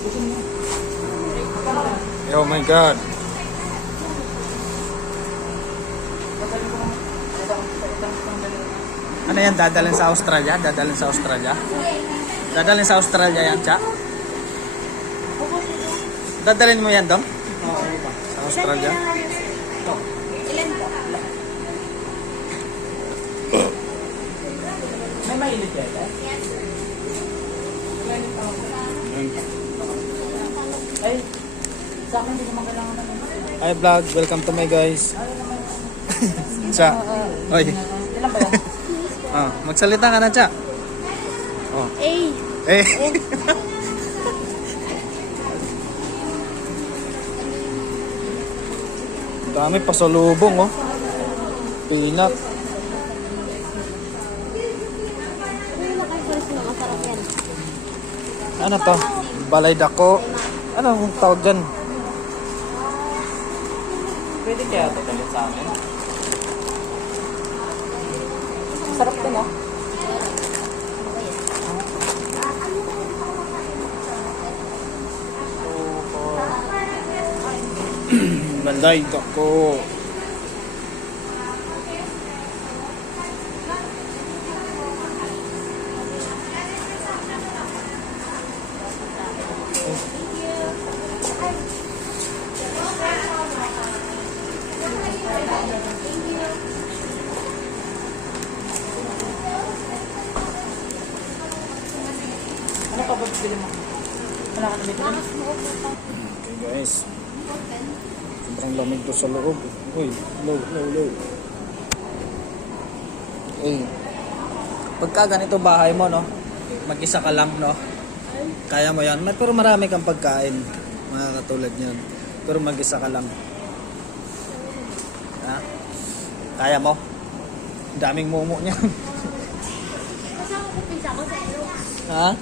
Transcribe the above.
Oh my God. Ano yan? Dadalhin sa Australia? Dadalhin sa Australia? Dadalhin sa Australia yan, Cha? Dadalhin mo yan doon? Sa Australia? Ilan po? May mainit yan, eh? Ay, sa akin hindi naman kailangan naman. Hi vlog, welcome to my guys. Cha. Oy. Ilan ba yan? Magsalita ka na, Cha. Oh. Eh. Eh. Dami pasalubong, oh. Peanut. Masarap yan. Ano to? Balay dako. Anong tawag dyan? Pwede kaya ito talit sa amin? Sarap din, ah. Balay dako. Ano pa ba bili mo? Wala ka nabili mo? Okay guys. Sobrang lamig to sa loob. Uy, low. Eh. Pagka ganito bahay mo, no? Mag-isa ka lang, no? Kaya mo yan. Pero marami kang pagkain. Mga katulad niyan. Pero mag-isa ka lang. Ha? Kaya mo? Daming mumu niyan. Kasama ko pinsa ko sa ilo. Ha?